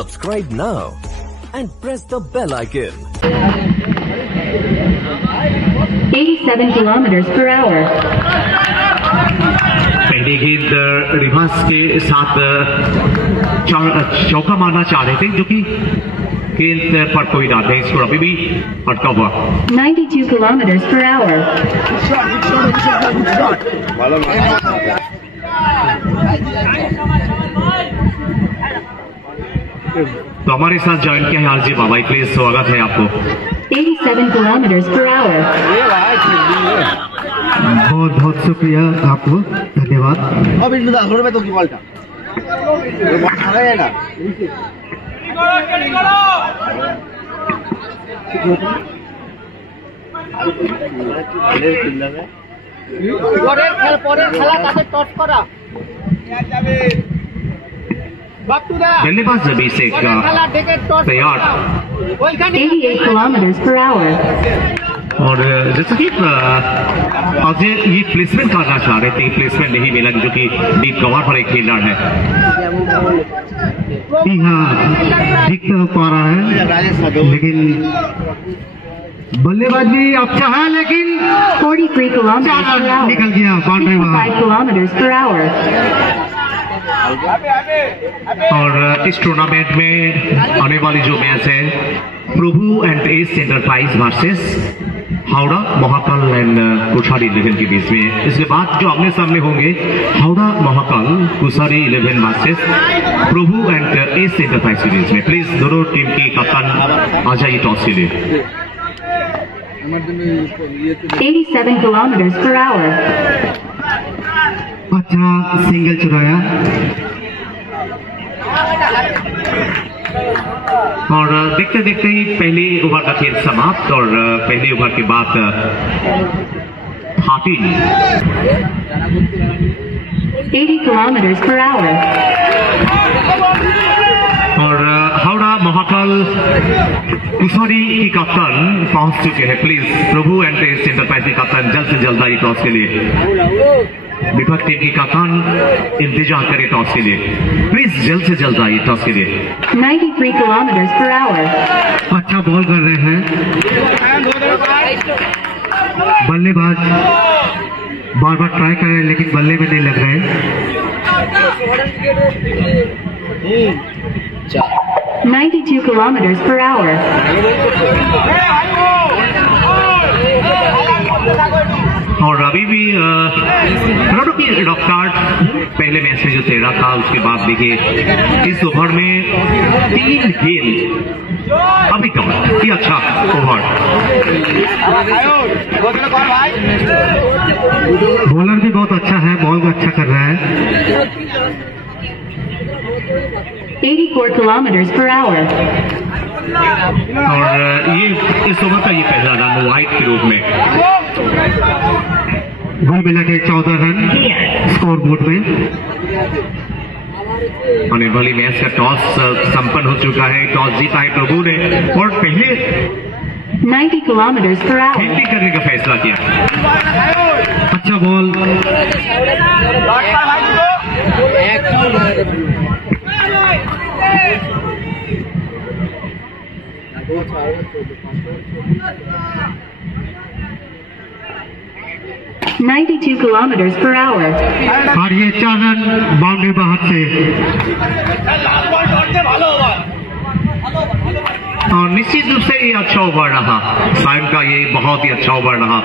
Subscribe now and press the bell icon. 87 km/h. पहले गेंद reverse के साथ चौका मारना चाह रहे थे, जो कि गेंद पर कोई डाल नहीं, स्कोर अभी भी अटका हुआ। 92 km/h. तो हमारे साथ ज्वाइन किया है आरजे बाबाई, प्लीज स्वागत है आपको। 87 km/h. बहुत बहुत शुक्रिया आपको, धन्यवाद। अब इसमें 10 रुपए तो की बॉल था बल्लेबाज जबी से तैयार। 88 km/h. और जैसे कि आज ये प्लेसमेंट करना चाह रहे थे, प्लेसमेंट नहीं मिला, जो कि डीप कवर पर एक खेलर है। हाँ, दिख तो पा रहा है, लेकिन बल्लेबाज भी अच्छा है, लेकिन 43 km/h. निकल गया बाउंड्री 55 km/h. और इस टूर्नामेंट में आने वाली जो मैच है, Prabhu and S enterprise versus Howrah Mahakal and Kushari 11 के बीच में। इसके बाद जो आमने सामने होंगे, Howrah Mahakal Kushari 11 versus Prabhu and S enterprise के बीच में। प्लीज दोनों टीम की कप्तान आ जाइए टॉस के लिए। 87 km/h. अच्छा सिंगल चुराया। और देखते देखते ही पहली ओवर का खेल समाप्त, और पहली ओवर के बाद 80 km/h. और हावड़ा महाकाल कुशारी की कप्तान पहुंच चुके हैं। Please Prabhu and S enterprise की कप्तान जल्द से जल्द आइए टॉस के लिए। विपक्ष टीम की कप्तान इंतजार करे टॉस के लिए, प्लीज जल्द से जल्द आइए टॉस के लिए। 93 km/h. अच्छा बॉल कर रहे हैं बल्लेबाज, बार बार ट्राई कर रहे हैं, लेकिन बल्ले में नहीं लग रहे हैं। 92 km/h. और अभी भी रनों की रफ्तार पहले मैच में जो 13 था, उसके बाद देखिए इस ओवर में 3 गेंद अभी कवर, ये अच्छा ओवर। बॉलर भी बहुत अच्छा है, बॉल भी अच्छा कर रहा है। 84 km/h. और ये इस ओवर का ये पहला रन वाइड के रूप में। वही मिला के 14 रन स्कोर बोर्ड में। आने वाली मैच का टॉस संपन्न हो चुका है, टॉस जीता है प्रभु ने और पहले 90 km/h. फील्डिंग करने का फैसला किया। अच्छा बॉल। $92 km/h. और ये 4 रन बाउंड्री बाहर से। और निश्चित रूप से ये अच्छा ओवर रहा, साइम का ये बहुत ही अच्छा ओवर रहा।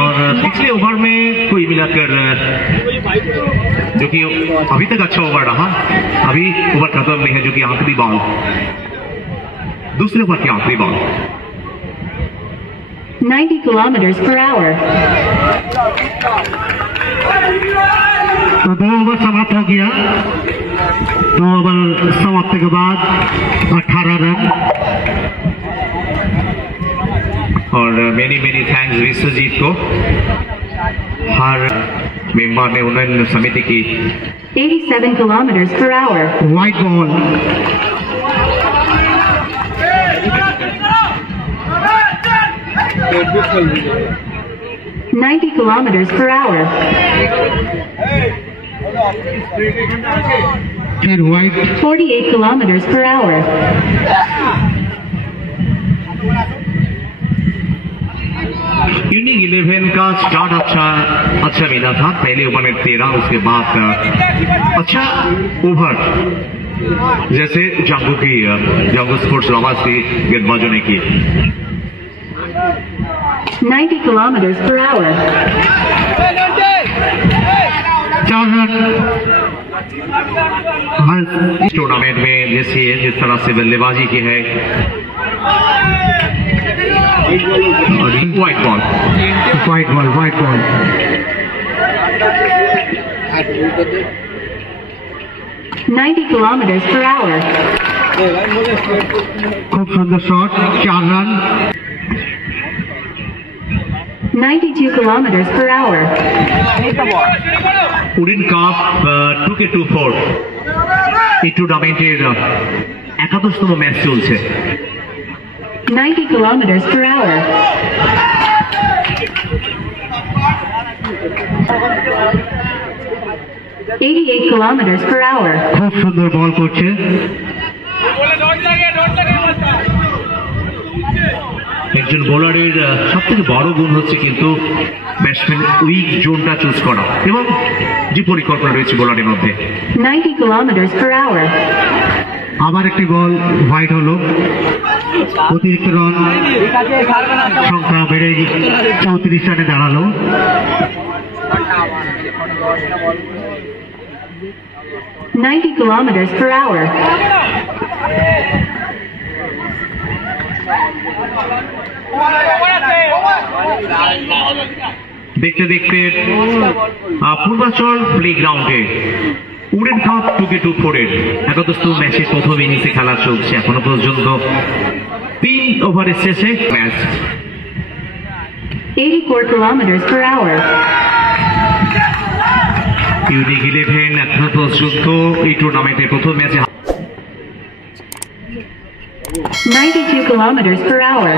और पिछले ओवर में कोई मिलाकर जो कि अभी तक अच्छा ओवर रहा, अभी ओवर खत्म नहीं है, जो कि आखिरी बॉल, दूसरे ओवर की आखिरी बॉल। 90 km/h. तो 2 ओवर समाप्त हो गया। 2 ओवर समाप्ति के बाद 18 रन। और मेनी थैंक्स विश्वजीत को, हर मेंबर ने उन्नयन समिति की। 87 km/h. White ball. 90 km/h. फिर white 48 kilometers per hour. Inning 11 का स्टार्ट अच्छा मिला था। पहले ओवर में 13, उसके बाद अच्छा ओवर जैसे जंगू स्पोर्ट्स रवाज की गेंदबाजों ने की। 90 kilometers per hour. 4 रन। इस टूर्नामेंट में जैसे जिस तरह से बल्लेबाजी की है, white ball 90 kilometers per hour. खूब सुंदर shot, 4 run. 92 kilometers per hour. উডিন কাপ 2K24 এই টুর্নামেন্টের 71তম ম্যাচ চলছে। 90 kilometers per hour. 88 kilometers per hour. খুব সুন্দর বল করছে। একজন বোলারের সবথেকে বড় গুণ হচ্ছে কিন্তু ব্যাটসম্যান উইক জোনটা চুজ করা এবং যে পরিকল্পনা রয়েছে বোলারের মধ্যে। 90 kilometers per hour. আবার একটি বল হোয়াইট হলো। অতিরিক্ত রান সংখ্যা বেড়ে 34 রানে দাঁড়ালো। 90 kilometers per hour. দেখতে দেখতে পূর্বাচল প্লেগ্রাউন্ডে উডেন কাপ 2K24 এর 71তম ম্যাচের প্রথম ইনিংসে খেলা চলছে। এখনো পর্যন্ত 3 ওভারের শেষে match. 84 kilometers per hour. Unique 11 এখনো পর্যন্ত এই টুর্নামেন্টের প্রথম ম্যাচে 92 kilometers per hour.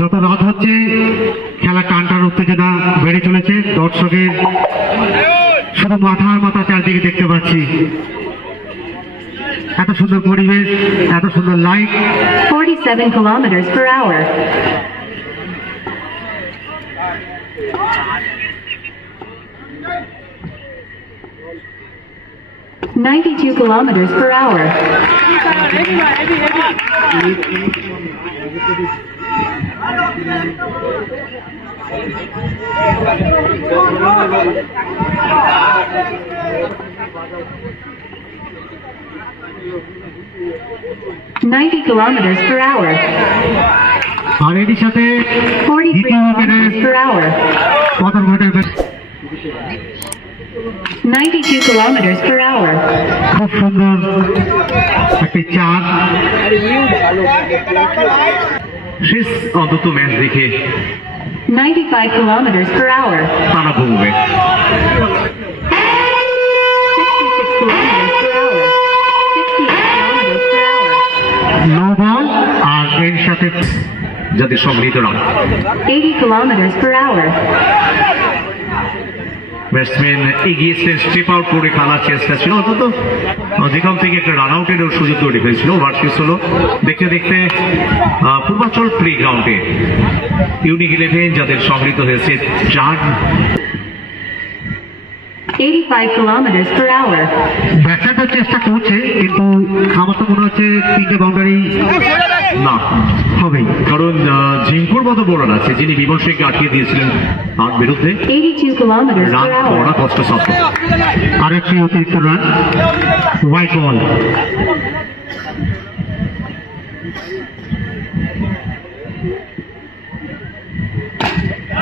যত রাত হচ্ছে খেলা টানটার উত্তেজনা বেড়ে চলেছে। দর্শকের শুধু মাথা চারদিকে দেখতে পাচ্ছি। এত সুন্দর পরিবেশ, এত সুন্দর light. 47 kilometers per hour. 92 kilometers per hour. $90 kilometers per hour. আর এটির সাথে 43 kilometers per hour. পতন ঘটে 92 kilometers per hour. খুব সুন্দর একটি চার। শেষ অন্তত ম্যাচ দেখে 95 kilometers per hour. তারা ঘুমবে। 66 kilometers per hour. 68 kilometers per hour. No ball আর এর সাথে যাদের সংগৃহীত run 80 kilometers per hour. Batsman এগিয়েছিলেন, স্টেপ আউট করে খেলার চেষ্টা ছিল, অন্তত যেখান থেকে একটা রান আউটের সুযোগ তৈরি হয়েছিল। ওভার শেষ হলো। দেখতে দেখতে পূর্বাচল প্লেগ্রাউন্ডে ইউনিক 11 যাদের সংগৃহীত হয়েছে 4। 85 kilometers per hour. ব্যাটসম্যান তো চেষ্টা করছে, কিন্তু আমার তো মনে হচ্ছে 3টে বাউন্ডারি না হবেই, কারণ জিঙ্কুর মতো বোলার আছে যিনি বিমল শেখকে আটকে দিয়েছিলেন তার বিরুদ্ধে। 82 kilometers রান per করা hour. কষ্টসাধ্য। আরেকটি অতিরিক্ত run, white ball.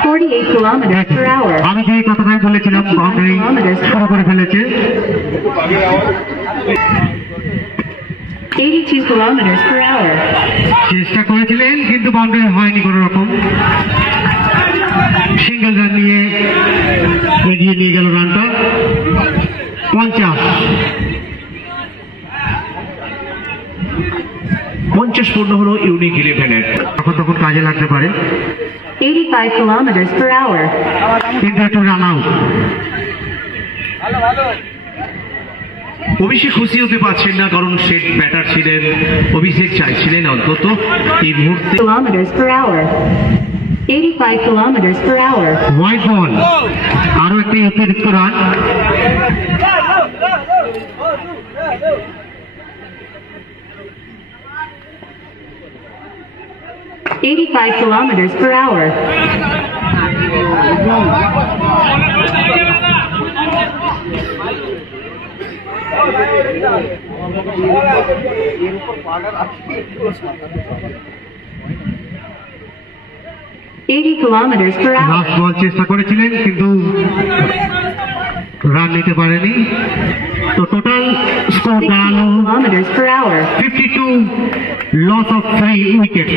$48 kilometers per hour. আমি যে কথাটাই বলেছিলাম, বাউন্ডারি শুরু করে ফেলেছে। 82 kilometers per hour. চেষ্টা করেছিলেন কিন্তু বাউন্ডারি হয়নি কোন রকম। সিঙ্গেল রান নিয়ে এগিয়ে নিয়ে গেল রানটা। 50 পূর্ণ হলো ইউনিক 11-এর। তখন কাজে লাগতে পারে। 85 kilometers per hour. কিন্তু একটু রান আউট। অভিষেক খুশি হতে পারছেন না, কারণ সেট ব্যাটার ছিলেন। অভিষেক চাইছিলেন অন্তত এই মুহূর্তে Kilometers per hour. 85 kilometers per hour. Wide ball, আরো একটি অতিরিক্ত রান। $85 kilometers per hour. $80 kilometers per hour. Last ball চেষ্টা করেছিলেন কিন্তু রান নিতে পারেনি। তো টোটাল স্কোর দাঁড়ালো Kilometers per hour. 52, loss of 3 wicket.